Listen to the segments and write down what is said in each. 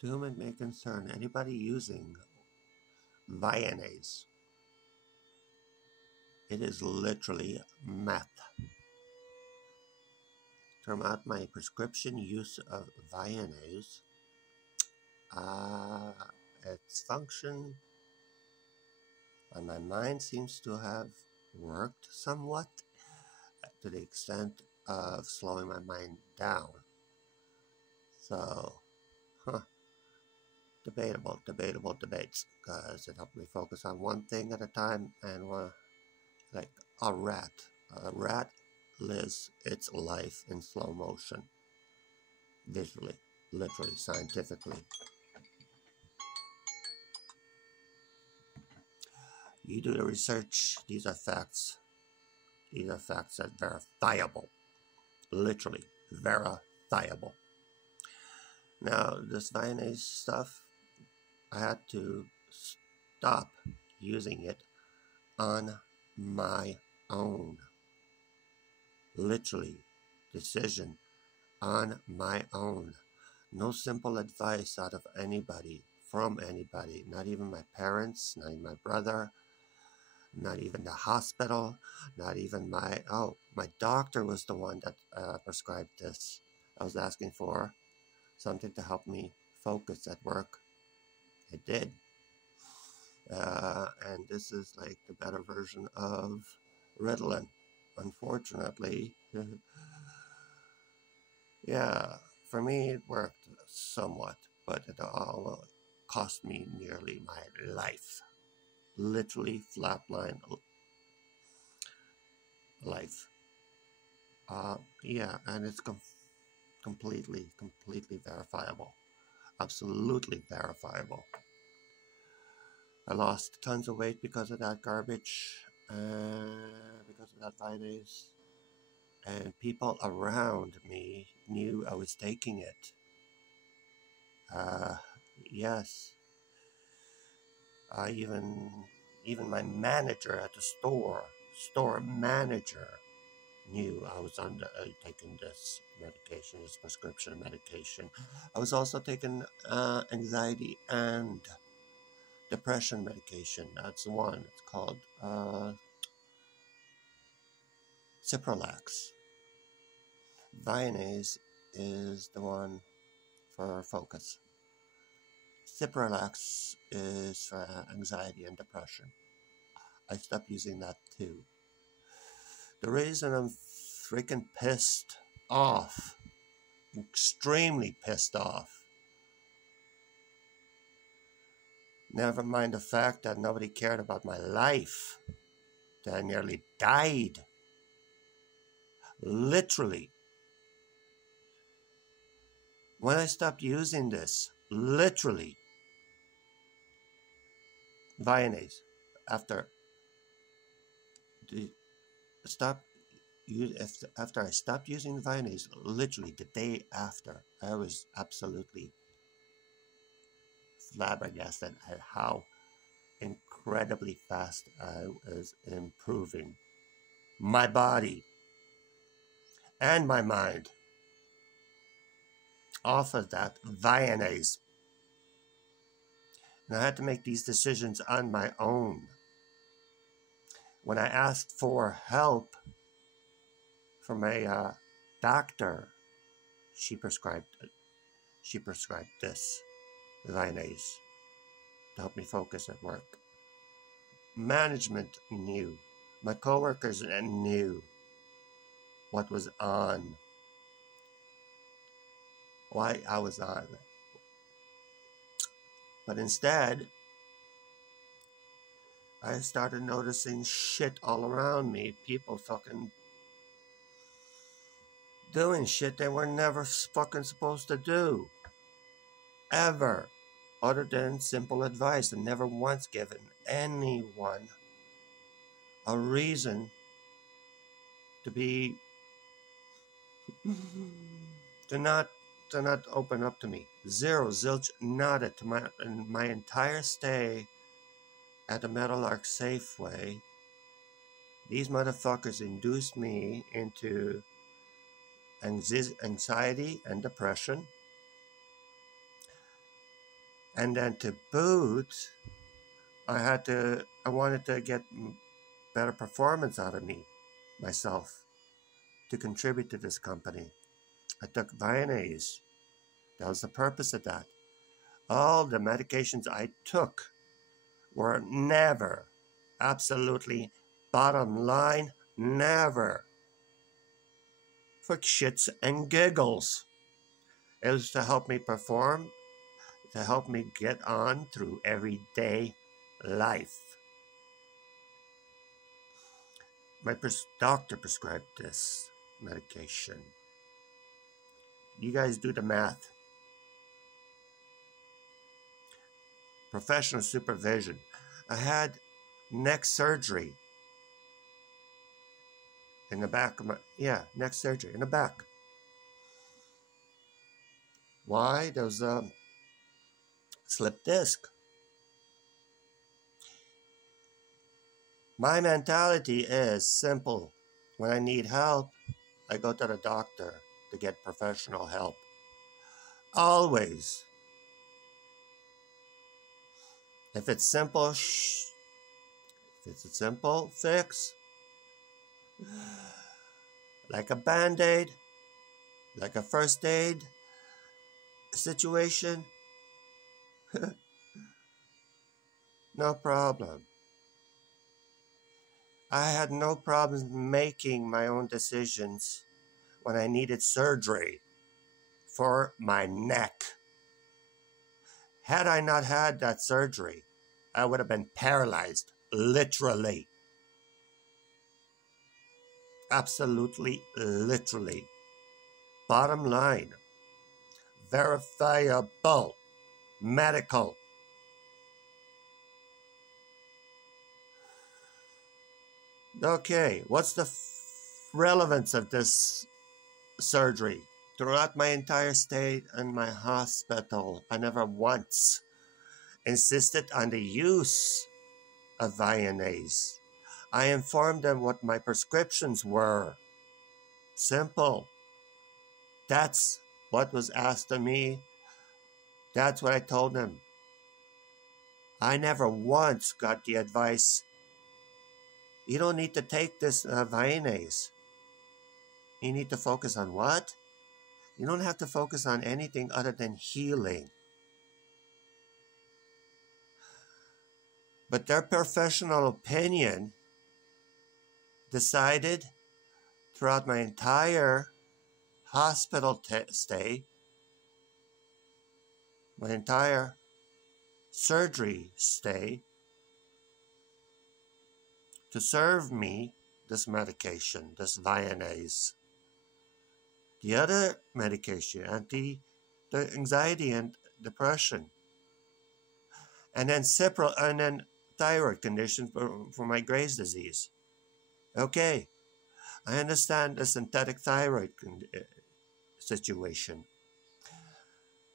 To whom it may concern, anybody using Viennese, it is literally meth. Throughout my prescription use of Viennese, its function on my mind seems to have worked somewhat to the extent of slowing my mind down. So, debatable debates, because it helped me focus on one thing at a time and like a rat. A rat lives its life in slow motion, visually, literally, scientifically. You do the research, these are facts. These are facts that are verifiable, literally verifiable. Now, this Viennese stuff, I had to stop using it on my own. Literally, decision on my own. No simple advice out of anybody, from anybody, not even my parents, not even my brother, not even the hospital, not even my doctor was the one that prescribed this. I was asking for something to help me focus at work. It did. And this is like the better version of Ritalin, unfortunately. Yeah, for me it worked somewhat, but it all cost me nearly my life. Literally flatline life. Yeah, and it's completely verifiable. Absolutely verifiable. I lost tons of weight because of that garbage, because of that Viennese. And people around me knew I was taking it. Yes. Even my manager at the store manager, knew I was taking this medication, this prescription medication. I was also taking anxiety and depression medication. That's the one. It's called Cipralax. Viennese is the one for focus. Cipralax is for anxiety and depression. I stopped using that too. The reason I'm freaking pissed off, extremely pissed off, never mind the fact that nobody cared about my life, that I nearly died, literally. When I stopped using this, literally, Viennese, after I stopped using the Viennese, literally the day after, I was absolutely flabbergasted at how incredibly fast I was improving my body and my mind off of that Viennese. And I had to make these decisions on my own. When I asked for help from a doctor, she prescribed this Viennese to help me focus at work. Management knew. My coworkers knew what was on, why I was on. But instead, I started noticing shit all around me. People fucking doing shit they were never fucking supposed to do. Ever. Other than simple advice, and never once given anyone a reason to be to not open up to me. Zero, zilch, nada. To my entire stay at the Meadowlark Safeway, these motherfuckers induced me into anxiety and depression. And then to boot, I wanted to get better performance out of myself, to contribute to this company. I took Vianase. That was the purpose of that. All the medications I took were never, absolutely, bottom line, never for shits and giggles. It was to help me perform, to help me get on through everyday life. My doctor prescribed this medication. You guys do the math. Professional supervision. I had neck surgery in the back of my, neck surgery in the back. Why? There was a slip disc. My mentality is simple. When I need help, I go to the doctor to get professional help. Always. If it's simple, if it's a simple fix, like a Band-Aid, like a first aid situation, no problem. I had no problems making my own decisions when I needed surgery for my neck. Had I not had that surgery, I would have been paralyzed, literally. Absolutely, literally. Bottom line, verifiable, medical. Okay, what's the relevance of this surgery? Throughout my entire stay in my hospital, I never once insisted on the use of Vianase. I informed them what my prescriptions were. Simple. That's what was asked of me. That's what I told them. I never once got the advice, you don't need to take this Vianase. You need to focus on what? You don't have to focus on anything other than healing. But their professional opinion decided throughout my entire hospital stay, my entire surgery stay, to serve me this medication, this Vianase. The other medication, the anxiety and depression, and then thyroid conditions for my Graves' disease. Okay, I understand the synthetic thyroid situation.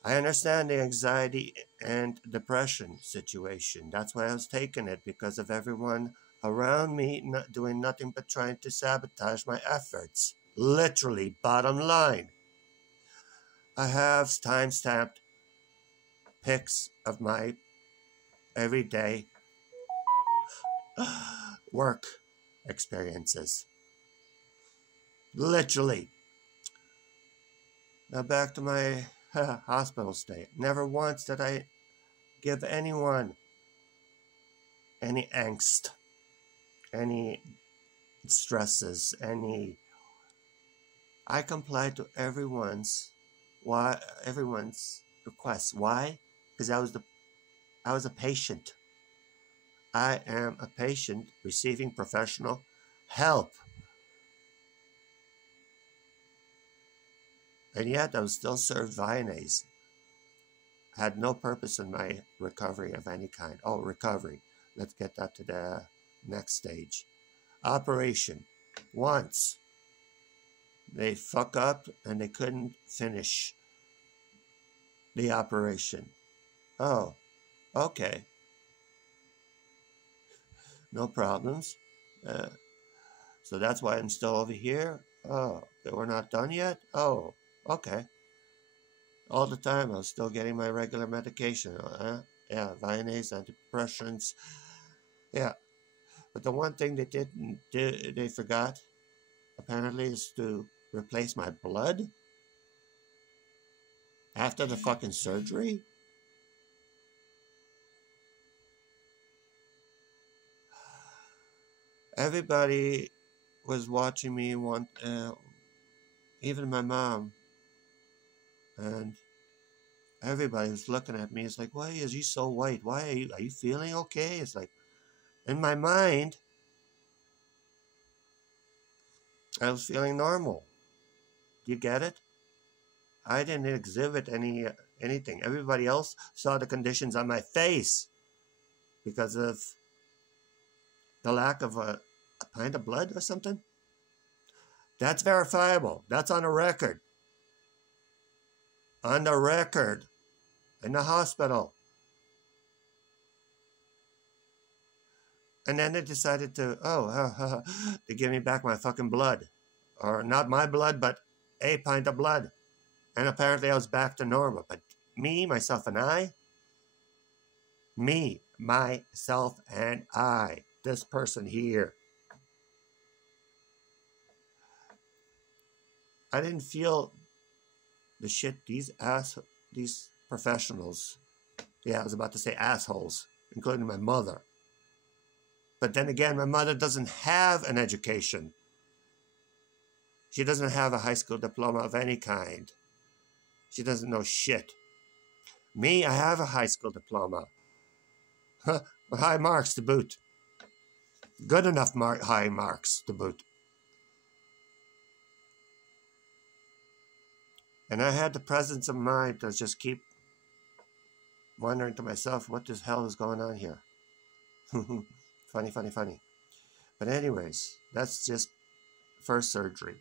I understand the anxiety and depression situation. That's why I was taking it, because of everyone around me not doing nothing but trying to sabotage my efforts. Literally, bottom line. I have time-stamped pics of my everyday work experiences. Literally. Now back to my hospital stay. Never once did I give anyone any angst, any stresses, I complied to everyone's requests. Why? Because I was a patient. I am a patient receiving professional help. And yet I was still served Vianase. I had no purpose in my recovery of any kind. Oh, recovery. Let's get that to the next stage. Operation. Once they fuck up and they couldn't finish the operation. Oh, okay. No problems. So that's why I'm still over here. Oh, we're not done yet? Oh, okay. all the time. I was still getting my regular medication. Yeah, Vianase, antidepressants. Yeah, but the one thing they didn't do, they forgot, apparently, is to replace my blood after the fucking surgery. Everybody was watching me, even my mom, and everybody was looking at me. It's like, why is he so white? Why are you feeling okay? It's like, in my mind, I was feeling normal. Do you get it? I didn't exhibit anything. Everybody else saw the conditions on my face because of the lack of a pint of blood or something. That's verifiable. That's on a record. On the record. In the hospital. And then they decided to give me back my fucking blood. Or not my blood, but a pint of blood. And apparently I was back to normal. But me, myself, and I, this person here, I didn't feel the shit these professionals, yeah, I was about to say assholes, including my mother. But then again, my mother doesn't have an education. She doesn't have a high school diploma of any kind. She doesn't know shit. Me, I have a high school diploma. With high marks to boot. Good enough high marks to boot. And I had the presence of mind to just keep wondering to myself, what the hell is going on here? Funny. But anyways, that's just first surgery.